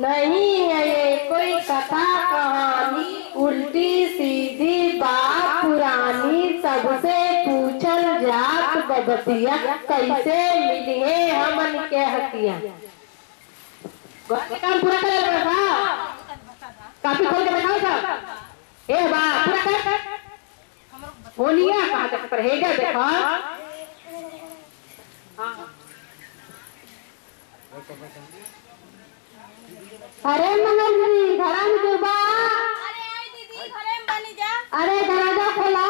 नहीं है ये कोई कथा कहानी, उल्टी सीधी बात पुरानी, सबसे पूछल जात बबतिया, कैसे मिली है हमन के हकिया। काम पूरा कर काफी खोल के बताओ सब। ए बा पूरा कर होनिया कहां तक पर है जा देखो। अरे मंगल जी घरा में जो बा। अरे आई दीदी घरे में बनी जा। अरे दरवाजा खोला।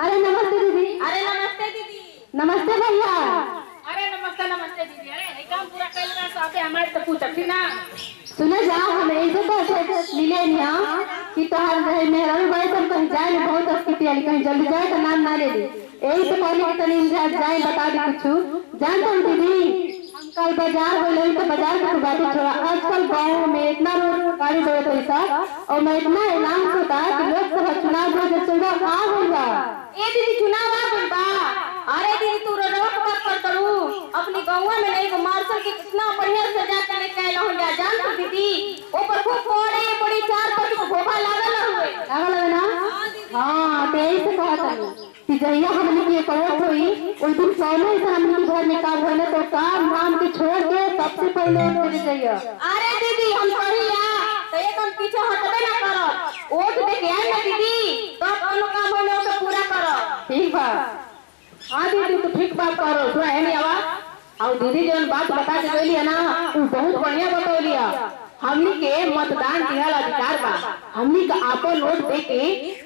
अरे नमस्ते दीदी। अरे नमस्ते दीदी। नमस्ते भैया। अरे नमस्ते नमस्ते दीदी। अरे काम पूरा कर लेना साथे हमारे तो पूछती ना। सुने जाओ हमें इसे तो मिले नहीं कि तोहार मेहरा भी बड़े तुम कहीं जाए में बहुत अस्थिति है, कहीं जल्दी जाए तो नाम ना ले ली। यही से कहने की तनी जाए बता दी कुछ जानते हो दीदी। हम कल बाजार गए तो बाजार की बातें छोड़ा, आजकल गाँव में इतना गाड़ी दौड़े पैसा और मैं इतना ऐलान होता कि लोकसभा चुनाव 2014 आ होगा। ए दीदी चुनाव आ गइल बा। अरे दीदी तू रोडवा के बात कर करू अपनी गांव में नहीं मार्शल के कितना बढ़िया सजा के लेके आइल हो जा जान तो दीदी ऊपर खूब बड़ी 4 पति को भोगा लागल हुए लागल ना। हां तो यही से कहता हूं कि जहिया हमने की करोट हुई उस दिन सोने से हमने घर में काम होने तो काम धाम के छोड़ के सबसे पहले उनके जाइए। अरे दीदी हम सही तो एक हम पीछे हटबे ना करो वोट दे के आए ना दीदी तो कोनो काम होने ओके पूरा करो। ठीक बा। हाँ दीदी तो ठीक बात करो सुना है नहीं आवाज। और दीदी जो बात बता के गई है ना वो बहुत बढ़िया बतौलिया। हमनी के मतदान दिहल अधिकार बा, हमनी का आपन वोट दे के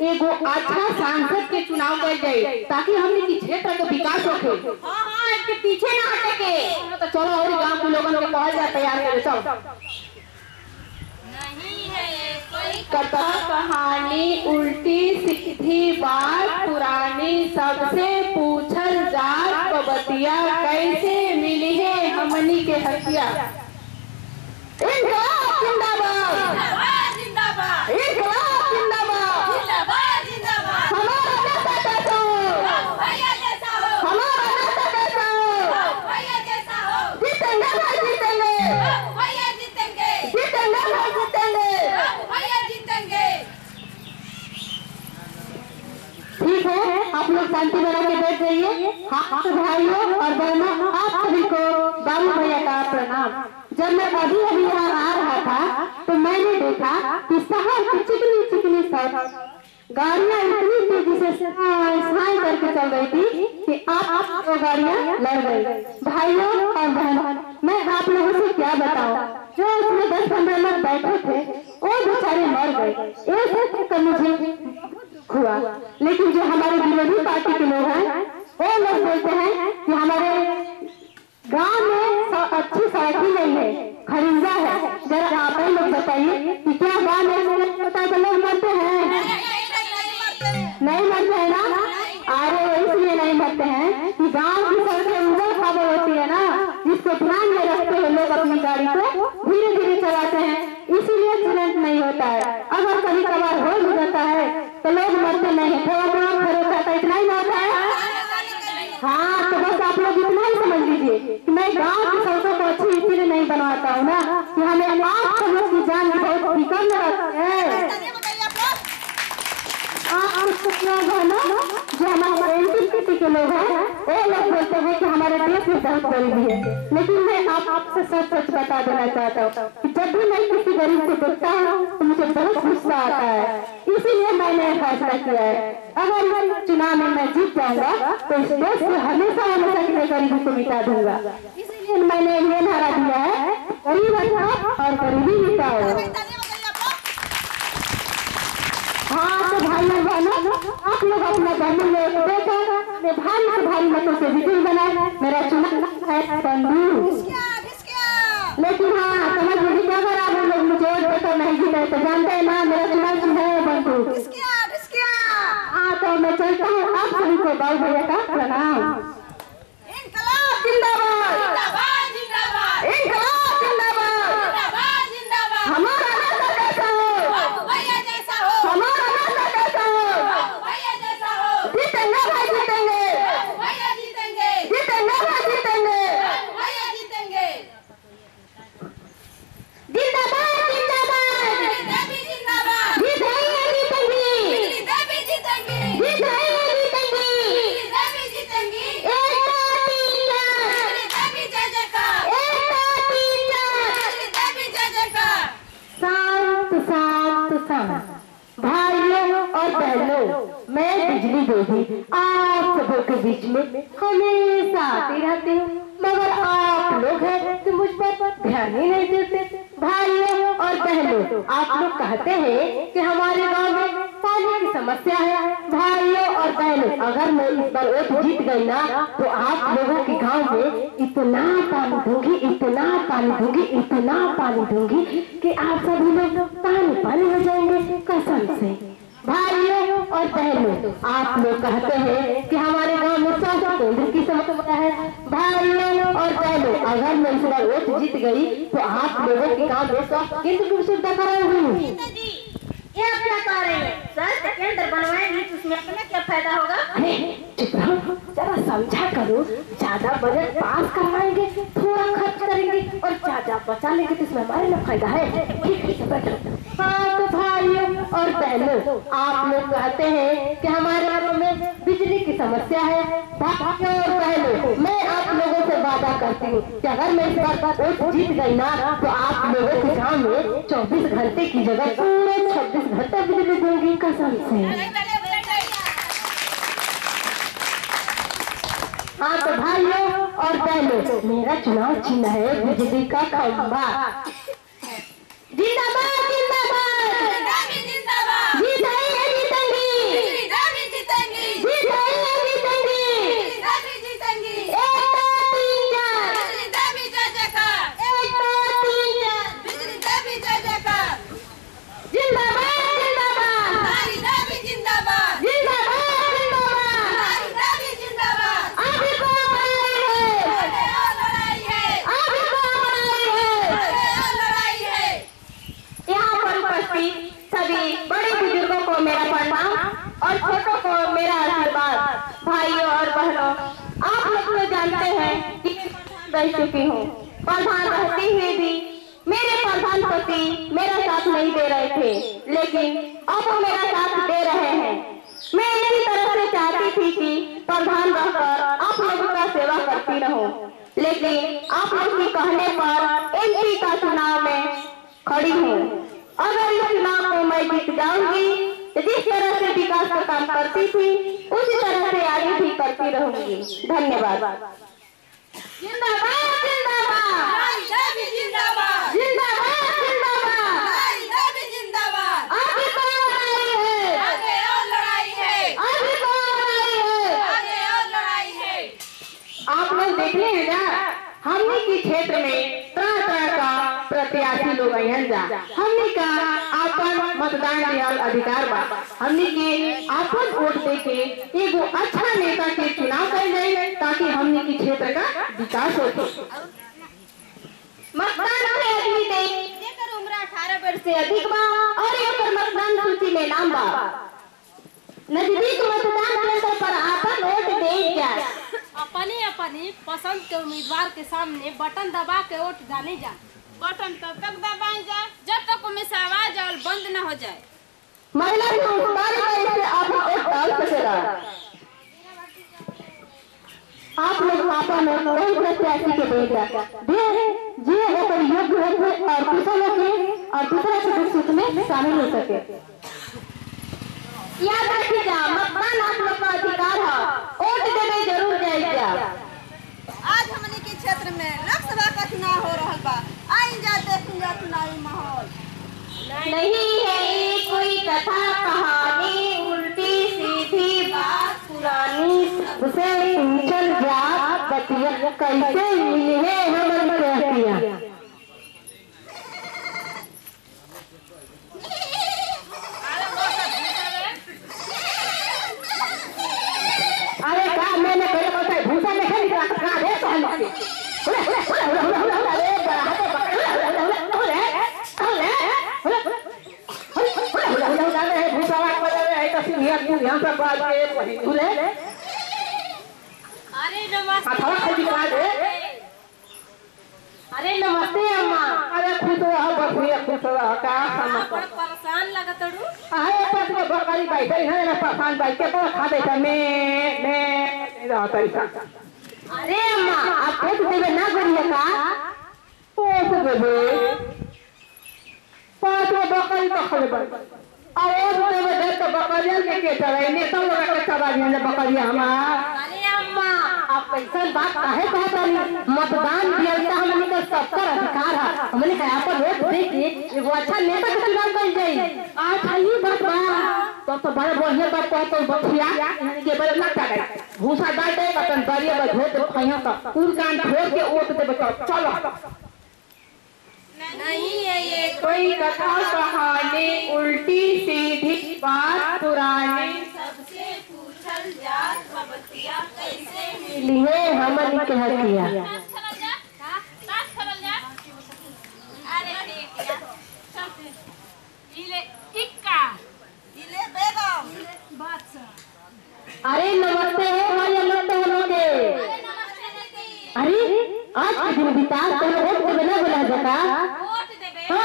एगो अच्छा सांसद के चुनाव कर जाए ताकि हमनी के क्षेत्र का विकास होखे। हां हां इसके पीछे ना हटे के तो चलो और गांव के लोगों को कहल जा तैयार करे सब। नहीं है कोई कथा कहानी उल्टी सीधी बात पुरानी, सबसे पूछल जात बबतिया, कैसे मिली है हमनी के हकिया। इनकलाब जिंदाबाद जिंदाबाद इनकलाब जिंदाबाद जिंदाबाद जिंदाबाद। हमारा नेता कैसा हो भैया जैसा हो हमारा नेता कैसा हो भैया जैसा हो जीतेंगे भाई जीतेंगे भैया जीतेंगे जीतेंगे भाई जीतेंगे भैया जीतेंगे। ठीक है आप लोग शांति बना के बैठ जाइए। हाँ भाइयों और बहनों आप सभी को बाबू भैया का प्रणाम। जब मैं अभी यहाँ आ रहा था तो मैंने देखा कि शहर की चिकनी चिकनी सड़क गाड़ियाँ इतनी तेजी से साई करके चल रही थी कि आप वो गाड़ियाँ लड़ गई। भाइयों और बहनों मैं आप लोगों से क्या बताऊं, जो उसमें 10-15 लोग बैठे थे वो बेचारे मर गए। एक मुझे हुआ, लेकिन जो हमारे विरोधी पार्टी के लोग हैं वो लोग बोलते हैं कि हमारे गांव में अच्छी सड़क ही नहीं है, खरीदा है। जरा आप ही लोग बताइए कि क्या गांव में पता तो लोग मरते हैं नहीं मरते हैं ना। अरे इसलिए नहीं मरते हैं कि गांव की सड़कें उबड़ खाबड़ होती है ना, जिसको ध्यान में रखते हुए लोग अपनी गाड़ी को धीरे धीरे चलाते हैं, इसीलिए एक्सीडेंट नहीं होता है। अगर कभी कभार हो भी जाता है तो लोग मरते नहीं है, थोड़ा थोड़ा खरोच आता है, इतना ही होता है। हाँ तो बस आप लोग इतना ही समझ लीजिए कि मैं गांव की सड़कों को अच्छी इसीलिए नहीं बनवाता हूँ ना कि हमें आप सब लोग की जान की बहुत फिक्र में रखते हैं। जो हमारे एनटीपीसी के लोग हैं वो लोग बोलते हैं कि हमारे देश में बहुत गरीबी है, लेकिन मैं आपसे सच सच बता देना चाहता हूँ कि जब भी मैं किसी गरीब को देखता हूँ तो मुझे बहुत गुस्सा आता है। इसीलिए मैंने फैसला किया है अगर चुनाव में मैं जीत जाऊंगा तो इस देश से हमेशा हमेशा के लिए गरीबी को मिटा दूंगा। इसीलिए मैंने ये नारा दिया है गरीब हटाओ और गरीबी मिटाओ। हाँ तो भाई बहनों आप लोग अपना बहुमूल्य देकर भारी से भारी मतों से विजयी बनाए। मेरा चुनाव है बंधु, लेकिन हाँ समझ लीजिए अगर आप लोग मुझे वोट देकर नहीं जीते तो जानते हैं ना मेरा चुनाव है बंधु। हाँ तो मैं चलता हूँ, आप सभी को बाबू भैया का प्रणाम। इनकलाब जिंदाबाद इनकलाब जिंदाबाद हमारा नेता कैसा हो हमारा नेता कैसा हो जीतेंगे भाई जीतेंगे जीतेंगे भाई बिजली देवी आप सबों के बीच में हमेशा आती रहती हूँ, मगर आप लोग हैं कि मुझ पर ध्यान ही नहीं देते। भाइयों और बहनों, आप लोग कहते हैं कि हमारे गांव में पानी की समस्या है। भाइयों और बहनों, अगर मैं इस बार वोट जीत गई ना तो आप लोगों के गांव में इतना पानी दूंगी, इतना पानी दूंगी, इतना पानी दूंगी कि आप सभी लोग पानी पानी हो जाएंगे कसम से। भाइयों और बहनों, आप लोग कहते हैं कि हमारे गांव में स्वास्थ्य केंद्र की समस्या है। भाइयों और बहनों, अगर मैं इस बार वोट जीत गई तो आप लोगों के गांव में स्वास्थ्य केंद्र की सुविधा कराऊंगी। ये आप क्या कह रहे हैं? स्वास्थ्य केंद्र बनवाएंगे तो उसमें अपना क्या फायदा होगा? अरे चुप रहो, जरा समझा करो। ज्यादा बजट पास करवाएंगे, थोड़ा खर्च करेंगे और ज्यादा बचा लेंगे तो इसमें हमारे लिए फायदा है। ठीक है बैठो। हाँ तो भाइयों और बहनों, आप लोग कहते हैं कि हमारे गांव में बिजली की समस्या है। भाइयों और बहनों, मैं आप लोगों से वादा करती हूँ कि अगर मैं इस बार वोट जीत गई ना तो आप लोगों के गाँव में 24 घंटे की जगह पूरे 26 घंटे बिजली दूंगी कसम से। हाँ तो भाइयों और बहनों, मेरा चुनाव चिन्ह है बिजली का खंभा। जिंदाबाद जिंदाबाद, जीत रही है जीतेंगी, जीत रही है जीतेंगी। एक दो तीन चार, एक दो तीन चार, जिंदाबाद जिंदाबाद, जिंदाबाद जिंदाबाद। अभी कौन लड़ाई है, अभी कौन लड़ाई है। यहाँ पर उपस्थित सभी बड़े बुजुर्गों को मेरा प्रणाम और छोटों को मेरा आशीर्वाद। भाइयों और बहनों, आप लोग तो जानते हैं कि रह चुकी हूँ। प्रधान रहते हुए भी मेरे प्रधान पति मेरा साथ नहीं दे रहे थे, लेकिन अब वो मेरा साथ दे रहे हैं। मैं इसी तरह से चाहती थी कि प्रधान रहकर आप लोगों का सेवा करती रहूं, लेकिन आप लोग के कहने पर एमपी का चुनाव में खड़ी हूँ। अगर इस चुनाव को मैं जीत जाऊंगी तो जिस तरह से विकास का काम करती थी उसी तरह से आगे भी करती रहूंगी। धन्यवाद। जिंदाबाद जिंदाबाद, जिंदाबाद जिंदाबाद। आगे कौन लड़ाई है, आगे कौन लड़ाई है। आप लोग देख रहे हैं ना, हमने के क्षेत्र में तरह तरह का प्रत्याशी लोग जा, हमने का आपन मतदान के अधिकार बा। हमने के आपन वोट दे के एगो अच्छा नेता के चुनाव कर जाए ताकि हमने के क्षेत्र का विकास हो। मतदान के आदमी दे जेकर उम्र 18 वर्ष से अधिक बा और एकर मतदान सूची में नाम बा। नजदीक मतदान केंद्र पर आपन वोट दे जाए। अपनी पसंद के उम्मीदवार के सामने बटन दबा के वोट डाली जा। बटन तब तक दबाई जाए जब तक उनमें से आवाज और बंद न हो जाए। महिला की उम्मीदवारी से आप वोट डाल सकेगा। आप लोग आपन कोई प्रत्याशी के देगा जे अगर योग्य हो और कुशल हो और दूसरा के दुख सुख में शामिल हो सके। याद रखिएगा, मतदान आप लोग का अधिकार है, वोट देने जरूर जाइएगा। आज हमने के क्षेत्र में लोकसभा का चुनाव हो रहा बा। आई जाते सुंदर चुनावी माहौल नहीं है कोई कथा कहानी, उल्टी सीधी बात पुरानी। उसे पूछल जात बतिया कैसे मिली है हमन रहतिया। अरे का मैंने पहले बताया भूसा में खेल रहा था रे पहले अरे बड़ा हाथ यहाँ पर बात के अरे नमस्ते। अरे नमस्ते अम्मा। अरे खुश रहो बस खुश रहो का परेशान लगत रू। अरे बस वो बकरी बैठे है ना परेशान बैठ के तो खा देता मैं रहता ऐसा। अरे अम्मा आप खुद देवे ना करिए का पैसे देवे 5 बकरी तो खरीद और देवे दे तो बकरियां के चढ़ाई ने तो लगा के दबा दिया बकरिया हमार। अरे अम्मा आप ऐसा बात काहे कहत रही? मतदान दिया हमने का सबका अधिकार है। हमने का अपन वोट दे के एगो अच्छा नेता के चुनाव कर जाई। आज ही बात बा तो बड़े बढ़िया बात कह तो बठिया के बड़े लगता है भूसा डाल दे कतन दरिया में धो दे खइया का कुल कान धो के वोट दे बता चलो। नहीं है ये कोई कथा कहानी उल्टी सीधी बात पुरानी सबसे पूछल जात बबतिया कैसे मिली है हमन के हकिया। अरे बेटिया इले इक्का इले बेगम अरे नमस्ते है भाई नमस्ते लोगे। अरे आज के दिन बिता तो वोट देवे ना बोला जाता। वोट देबे हां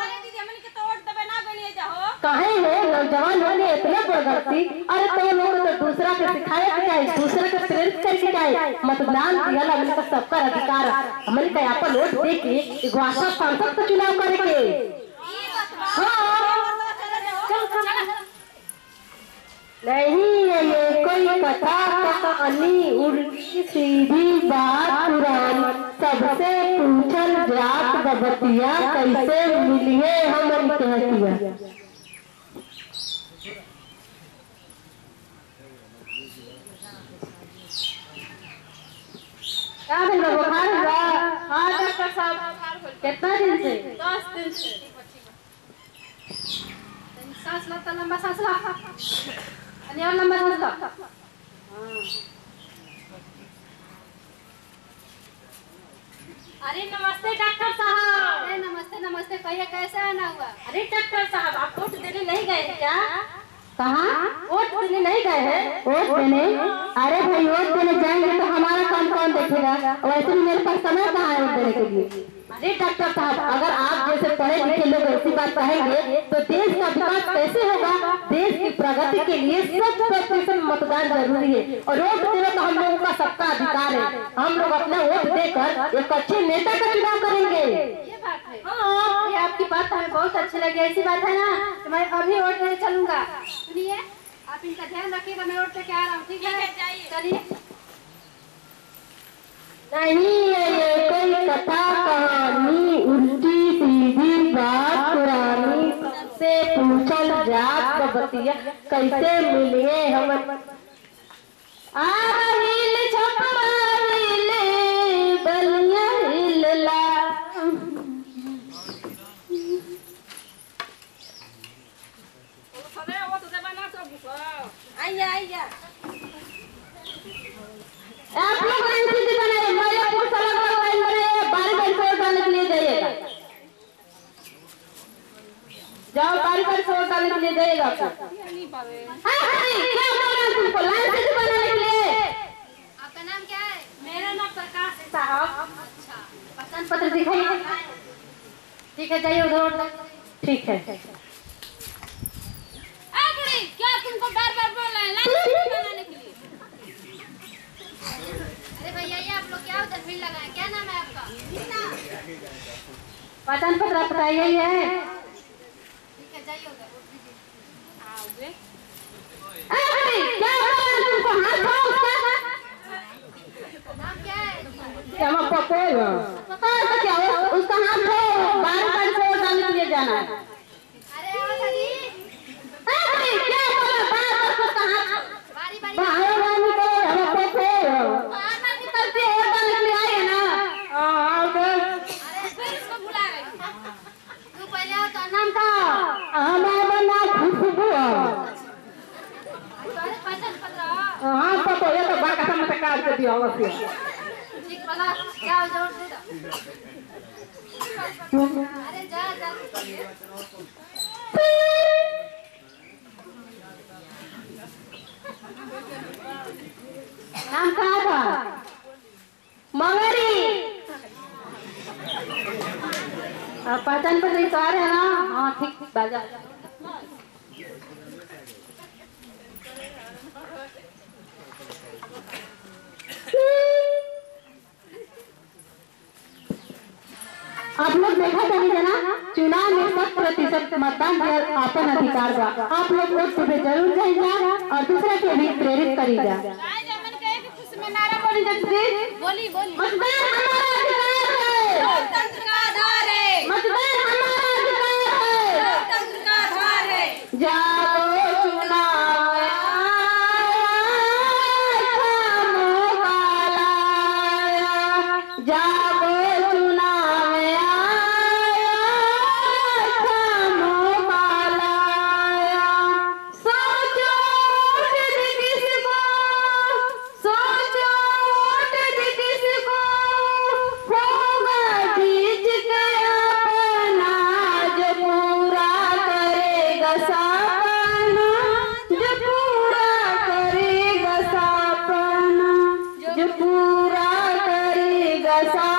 अरे दीदी हमनी के तो वोट देबे ना गलिए जाहो काहे है नौजवान होने इतने प्रगति। अरे तो लोग तो दूसरा के सिखाए के चाहिए दूसरे के प्रेरित करके चाहिए। मतदान दिया हमने का सबका अधिकार हमने का अपन वोट दे के एगो आशा सांसद का चुनाव करे के। ई बात बा हां चल चल नहीं है ये कोई कथा कहानी उल्टी सीधी बात पुरानी सबसे पूछल जात बबतिया कैसे मिलिए हम के हकिया। क्या भेल बा बुखार बा? हां डॉक्टर साहब बुखार होल कितना दिन से? 10 दिन से सांस ला लंबा सांस ला और लंबा सांस ला। अरे नमस्ते डॉक्टर साहब। अरे नमस्ते नमस्ते कहिए कैसे आना हुआ? अरे डॉक्टर साहब आप वोट देने नहीं गए हैं क्या? कहाँ वोट देने नहीं गए हैं? वोट देने? अरे भाई वोट देने जाएंगे तो हमारा काम कौन देखेगा? वैसे भी मेरे पास समय कहाँ है वोट देने के लिए। अरे डॉक्टर साहब अगर आप जैसे पढ़े लिखे लोग ऐसी बात कहेंगे तो देश का विकास कैसे होगा? देश की प्रगति के लिए 100% मतदान जरूरी है और वोट देना तो हम लोगों का सबका अधिकार है। हम लोग अपना वोट देकर एक अच्छे नेता का चुनाव करेंगे। ये बात है। हाँ ये आपकी बात हमें बहुत अच्छी लगी। ऐसी बात है ना तो मैं अभी वोट देने चलूंगा। सुनिए आप इनका ध्यान रखिएगा मैं वोट लेके आ रहा हूँ। ठीक है चलिए। नहीं है ये कोई कथा कहानी उल्टी सीधी बात पुरानी सबसे पूछल जात बबतिया कैसे मिलिए हम। आहिल छपवाहिल बलिया हिलला आइया आइया आप लोग एनसीसी बनाए मैयापुर से अलग लाइन बने 12 वोट डालने के लिए जाइएगा। जाओ 12 वोट डालने के लिए जाइएगा। क्या बोल रहे हैं तुमको लाइन से बनाने के लिए? आपका नाम क्या है? मेरा नाम प्रकाश साहब। अच्छा पहचान पत्र दिखाइए। ठीक है जाइए उधर वोट डालिए। ठीक है। क्या तुमको बार-बार बोल रहे हैं लाइन बनाने के लिए? अरे भैया ये आप लोग क्या उधर भीड़ लगाए? क्या नाम है आपका? पहचान पत्र आपका यही है? ठीक है जाइए उधर वोट दीजिए। आओगे? क्या बोल रहे हैं तुमको? हाथ पाओ उसका। नाम क्या है? क्या हम पकड़ तो क्या हो उसका हाथ पाओ 12 वोट डालने के लिए जाना है। अरे आओ दादी। क्या बोला बार उसका हाथ बारी बारी बाहर ना निकलो हम पकड़ बाहर ना निकल। करते वोट डालने के लिए आए हैं ना। आओ अरे फिर इसको बुला रहे तू पहले आओ तो नाम का हमारा नाम खुशबू है। अरे पहचान पत्र हाँ पतो ये तो बड़ा कसम से काट के दिया अवश्य। ठीक वाला क्या जोर दे दो। अरे जा जा नाम कहा था? मंगरी। पहचान पत्र तो आ रहे हैं ना? हाँ ठीक बाजा। आप लोग देखा था ना चुनाव में 100% मतदान दिया अपन अधिकार बा। आप लोग वोट सुबह जरूर जाइए और दूसरा के भी प्रेरित करी जा। बोली बोली मतदान हमारा अधिकार है, लोकतंत्र का आधार है, मतदान हमारा अधिकार है, लोकतंत्र का आधार है। जागो चुनाव जागो चुनाव सोचो किसको, सोचो किसको होगा बीच गया अपना, जो पूरा करेगा सपना, जो पूरा करेगा सपना, जो पूरा करेगा सपना।